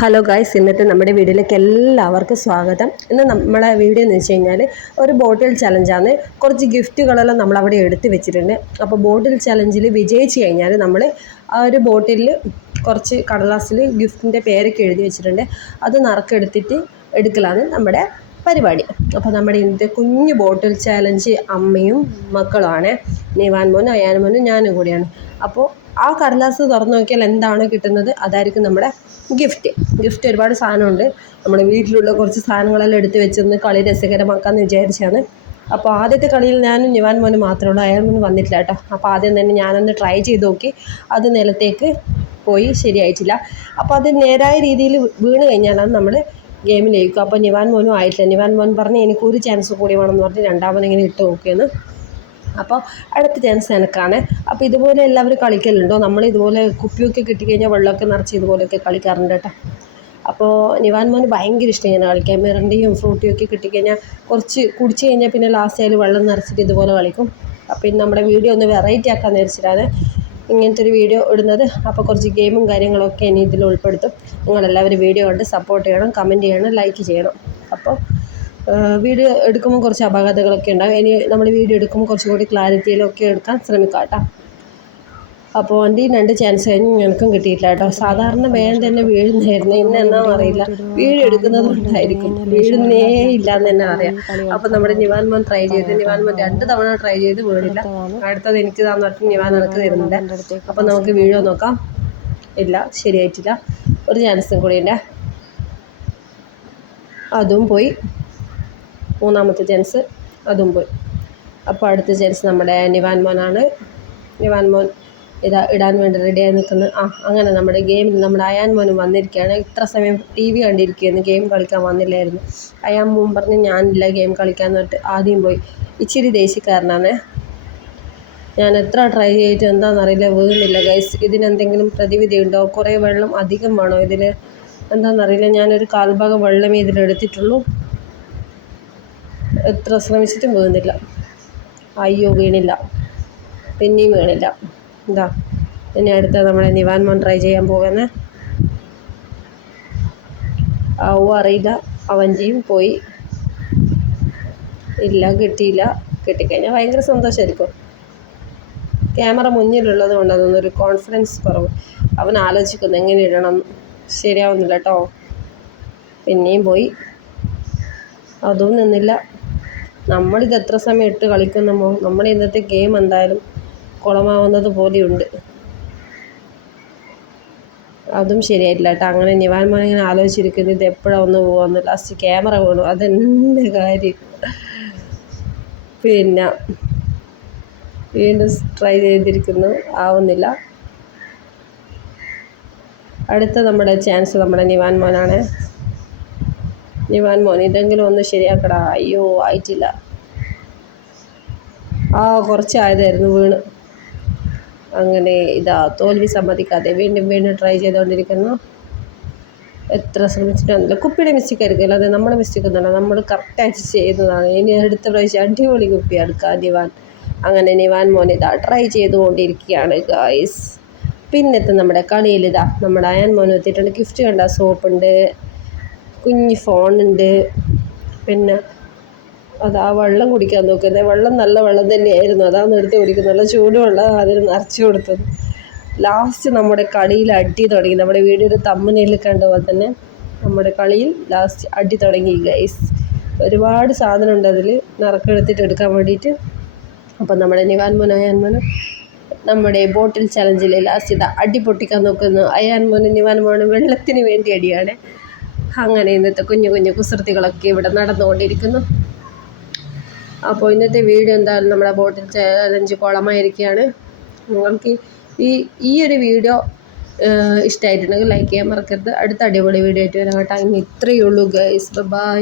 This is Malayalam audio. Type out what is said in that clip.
ഹലോ ഗായ്സ്, ഇന്നത്തെ നമ്മുടെ വീഡിയോയിലേക്ക് എല്ലാവർക്കും സ്വാഗതം. ഇന്ന് നമ്മളെ വീഡിയോ എന്ന് വെച്ച് കഴിഞ്ഞാൽ ഒരു ബോട്ടിൽ ചലഞ്ചാണ്. കുറച്ച് ഗിഫ്റ്റുകളെല്ലാം നമ്മൾ അവിടെ എടുത്ത് വെച്ചിട്ടുണ്ട്. അപ്പോൾ ബോട്ടിൽ ചലഞ്ചിൽ വിജയിച്ച് കഴിഞ്ഞാൽ നമ്മൾ ആ ഒരു ബോട്ടിലിൽ കുറച്ച് കടലാസിൽ ഗിഫ്റ്റിൻ്റെ പേരൊക്കെ എഴുതി വെച്ചിട്ടുണ്ട്. അത് നറുക്കെടുത്തിട്ട് എടുക്കലാണ് നമ്മുടെ പരിപാടി. അപ്പോൾ നമ്മുടെ ഇന്നത്തെ കുഞ്ഞു ബോട്ടിൽ ചാലഞ്ച് അമ്മയും മക്കളുമാണ്. നിവാൻ മോനും അയാൻ മോനും ഞാനും കൂടിയാണ്. അപ്പോൾ ആ കടലാസ് തുറന്നു നോക്കിയാൽ എന്താണോ കിട്ടുന്നത് അതായിരിക്കും നമ്മുടെ ഗിഫ്റ്റ് ഒരുപാട് സാധനമുണ്ട്. നമ്മുടെ വീട്ടിലുള്ള കുറച്ച് സാധനങ്ങളെല്ലാം എടുത്ത് വെച്ചൊന്ന് കളി രസകരമാക്കാമെന്ന് വിചാരിച്ചാണ്. അപ്പോൾ ആദ്യത്തെ കളിയിൽ ഞാനും നിവാൻ മോനും മാത്രമേ ഉള്ളൂ, അയാൾ മോനും വന്നിട്ടില്ല കേട്ടോ. അപ്പോൾ ആദ്യം തന്നെ ഞാനൊന്ന് ട്രൈ ചെയ്ത് നോക്കി, അത് നിലത്തേക്ക് പോയി ശരിയായിട്ടില്ല. അപ്പോൾ അത് നേരായ രീതിയിൽ വീണ് കഴിഞ്ഞാലാണ് നമ്മൾ ഗെയിമിലേക്കും. അപ്പോൾ നിവാൻ മോനും ആയിട്ടില്ല. നിവാൻ മോൻ പറഞ്ഞ് എനിക്കൊരു ചാൻസ് കൂടി വേണമെന്ന് പറഞ്ഞ് രണ്ടാമതിങ്ങനെ ഇട്ട് നോക്കിയെന്ന്. അപ്പോൾ അടുത്ത ചാൻസ് എനിക്കാണ്. അപ്പോൾ ഇതുപോലെ എല്ലാവരും കളിക്കലുണ്ടോ? നമ്മൾ ഇതുപോലെ കുപ്പിയൊക്കെ കിട്ടിക്കഴിഞ്ഞാൽ വെള്ളമൊക്കെ നിറച്ച് ഇതുപോലെയൊക്കെ കളിക്കാറുണ്ട് കേട്ടോ. അപ്പോൾ നിവാൻ മോന് ഭയങ്കര ഇഷ്ടം ഇങ്ങനെ കളിക്കാൻ. മിറണ്ടയും ഫ്രൂട്ടിയും ഒക്കെ കിട്ടിക്കഴിഞ്ഞാൽ കുറച്ച് കുടിച്ച് കഴിഞ്ഞാൽ പിന്നെ ലാസ്റ്റ് അതിൽ വെള്ളം നിറച്ചിട്ട് ഇതുപോലെ കളിക്കും. അപ്പോൾ ഇന്ന് നമ്മുടെ വീഡിയോ ഒന്ന് വെറൈറ്റി ആക്കാമെന്ന് വിചാരിച്ചിട്ടാണ് ഇങ്ങനത്തെ ഒരു വീഡിയോ ഇടുന്നത്. അപ്പോൾ കുറച്ച് ഗെയിമും കാര്യങ്ങളൊക്കെ ഇനി ഇതിൽ ഉൾപ്പെടുത്തും. നിങ്ങളെല്ലാവരും വീഡിയോ കണ്ട് സപ്പോർട്ട് ചെയ്യണം, കമൻറ്റ് ചെയ്യണം, ലൈക്ക് ചെയ്യണം. അപ്പോൾ വീഡിയോ എടുക്കുമ്പോൾ കുറച്ച് അപകടങ്ങളൊക്കെ ഉണ്ടാകും. ഇനി നമ്മൾ വീഡിയോ എടുക്കുമ്പോൾ കുറച്ചും കൂടി ക്ലാരിറ്റിയിലൊക്കെ എടുക്കാൻ ശ്രമിക്കാം കേട്ടോ. അപ്പോൾ എൻ്റെ 2 ചാൻസ് കഴിഞ്ഞ് എനിക്കും കിട്ടിയിട്ടില്ല കേട്ടോ. സാധാരണ വേഗം തന്നെ വീഴുന്നായിരുന്നു. ഇന്ന് എന്നാണെന്ന് അറിയില്ല, വീഡിയോ എടുക്കുന്നത് കൊണ്ടായിരിക്കും വീഴുന്നേ ഇല്ല എന്ന് തന്നെ അറിയാം. അപ്പോൾ നമ്മുടെ നിവാൻ മോൻ ട്രൈ ചെയ്ത്, നിവാൻ മോൻ 2 തവണ ട്രൈ ചെയ്ത് വീണില്ല. അടുത്തത് എനിക്ക് തന്നിട്ട് നിവാൻ എനിക്ക് തരുന്നുണ്ട്. അപ്പോൾ നമുക്ക് വീഡിയോ നോക്കാം. ഇല്ല, ശരിയായിട്ടില്ല. ഒരു ചാൻസും കൂടി ഉണ്ട്, അതും പോയി. മൂന്നാമത്തെ ചാൻസ് അതും പോയി. അപ്പോൾ അടുത്ത ചാൻസ് നമ്മുടെ നിവാൻ മോനാണ്. നിവാൻ മോൻ ഇതാ ഇടാൻ വേണ്ടി റെഡിയായി നിൽക്കുന്നു. അങ്ങനെ നമ്മുടെ ഗെയിമിൽ നമ്മുടെ അയാൻ മോനും വന്നിരിക്കുകയാണ്. ഇത്ര സമയം TV കണ്ടിരിക്കുകയായിരുന്നു, ഗെയിം കളിക്കാൻ വന്നില്ലായിരുന്നു. അയാൻ മോൻ പറഞ്ഞ് ഞാനില്ല ഗെയിം കളിക്കാൻ പറഞ്ഞിട്ട് ആദ്യം പോയി. ഇച്ചിരി ദേഷ്യക്കാരനാണ്. ഞാൻ എത്ര ട്രൈ ചെയ്തിട്ട് എന്താണെന്നറിയില്ല, വീഴുന്നില്ല ഗൈസ്. ഇതിനെന്തെങ്കിലും പ്രതിവിധി ഉണ്ടോ? കുറേ വെള്ളം അധികം വേണോ ഇതിൽ? എന്താണെന്നറിയില്ല. ഞാനൊരു കാൽഭാഗം വെള്ളമേ ഇതിലെടുത്തിട്ടുള്ളൂ. എത്ര ശ്രമിച്ചിട്ടും വീഴുന്നില്ല. അയ്യോ, വീണില്ല. പിന്നെയും വീണില്ല. ഇതാ ഇനി അടുത്ത നമ്മളെ നിവാൻ മോൻ ട്രൈ ചെയ്യാൻ പോകുന്നത്. അറിയില്ല, അവൻ ചെയ്യും. പോയി. ഇല്ല, കിട്ടിയില്ല. കിട്ടിക്കഴിഞ്ഞാൽ ഭയങ്കര സന്തോഷമായിരിക്കും. ക്യാമറ മുന്നിലുള്ളത് കൊണ്ട് അതൊന്നൊരു കോൺഫിഡൻസ് കുറവ്. അവൻ ആലോചിക്കുന്നു എങ്ങനെ ഇടണം. ശരിയാവുന്നില്ല കേട്ടോ. പിന്നെയും പോയി. അതും നിന്നില്ല. നമ്മളിത് എത്ര സമയം ഇട്ട് കളിക്കുന്നുമോ നമ്മുടെ ഇന്നത്തെ ഗെയിം എന്തായാലും കുളമാവുന്നത് പോലെയുണ്ട്. അതും ശരിയായിട്ടില്ല കേട്ടോ. അങ്ങനെ നിവാൻ മോൻ ഇങ്ങനെ ആലോചിച്ചിരിക്കുന്നു, ഇത് എപ്പോഴാണ് ഒന്ന് പോകാമെന്ന്. ലാസ്റ്റ് ക്യാമറ വീണു. അതെന്നെ കാര്യം. പിന്നെ വീണ്ടും ട്രൈ ചെയ്തിരിക്കുന്നു, ആവുന്നില്ല. അടുത്ത നമ്മുടെ ചാൻസ് നമ്മുടെ നിവാൻ മോനാണ്. നിവാൻ മോൻ ഇതെങ്കിലും ഒന്ന് ശരിയാക്കടാ. അയ്യോ, ആയിട്ടില്ല. കുറച്ചായതായിരുന്നു വീണ്. അങ്ങനെ ഇതാ തോൽവി സമ്മതിക്കാതെ വീണ്ടും വീണ്ടും ട്രൈ ചെയ്തുകൊണ്ടിരിക്കുന്നു. എത്ര ശ്രമിച്ചിട്ടൊന്നുമില്ല. കുപ്പിയുടെ മിസ്റ്റേക്ക് ആയിരിക്കും, അല്ലാതെ നമ്മുടെ മിസ്റ്റേക്ക് ഒന്നുമല്ല. നമ്മൾ കറക്റ്റായിട്ട് ചെയ്യുന്നതാണ്. ഇനി അടുത്ത പ്രാവശ്യം അടിപൊളി കുപ്പി എടുക്കാം നിവാൻ. അങ്ങനെ നിവാൻ മോൻ ഇതാ ട്രൈ ചെയ്തുകൊണ്ടിരിക്കുകയാണ് ഗായ്സ്. പിന്നത്തെ നമ്മുടെ കളിയിൽ ഇതാ നമ്മുടെ അയാൻ മോൻ എത്തിയിട്ടുണ്ട്. ഗിഫ്റ്റ് കണ്ട സോപ്പുണ്ട്, കുഞ്ഞ് ഫോണുണ്ട്. പിന്നെ അതാ വെള്ളം കുടിക്കാൻ നോക്കുന്നത്. വെള്ളം നല്ല വെള്ളം തന്നെയായിരുന്നു, അതാണ് എടുത്ത് കുടിക്കുന്നത്. നല്ല ചൂടുവെള്ളം അതിന് നിറച്ച് കൊടുത്തത്. ലാസ്റ്റ് നമ്മുടെ കളിയിൽ അടി തുടങ്ങി. നമ്മുടെ വീഡിയോയിൽ തമ്പനയിൽ കണ്ട പോലെ തന്നെ നമ്മുടെ കളിയിൽ ലാസ്റ്റ് അടി തുടങ്ങി ഗൈസ്. ഒരുപാട് സാധനമുണ്ട് അതിൽ നറുക്കെടുത്തിട്ട് എടുക്കാൻ വേണ്ടിയിട്ട്. അപ്പം നമ്മുടെ നിവാൻ മോനും അയാൻ മോനും നമ്മുടെ ബോട്ടിൽ ചലഞ്ചിൽ ലാസ്റ്റ് ഇതാ അടി പൊട്ടിക്കാൻ നോക്കുന്നു. അയാൻ മോനും നിവാൻ മോനും വെള്ളത്തിന് വേണ്ടി അടിയാണ്. അങ്ങനെ ഇന്നത്തെ കുഞ്ഞു കുഞ്ഞു കുസൃതികളൊക്കെ ഇവിടെ നടന്നുകൊണ്ടിരിക്കുന്നു. അപ്പോൾ ഇന്നത്തെ വീഡിയോ എന്തായാലും നമ്മുടെ ബോട്ടിൽ ചലഞ്ച് കുളമായിരിക്കുകയാണ്. നിങ്ങൾക്ക് ഈ ഒരു വീഡിയോ ഇഷ്ടമായിട്ടുണ്ടെങ്കിൽ ലൈക്ക് ചെയ്യാൻ മറക്കരുത്. അടുത്ത അടിപൊളി വീഡിയോ ആയിട്ട് വരാം കേട്ടോ. ഇന്ന് ഇത്രയേ ഉള്ളൂ ഗൈസ്. ബൈ.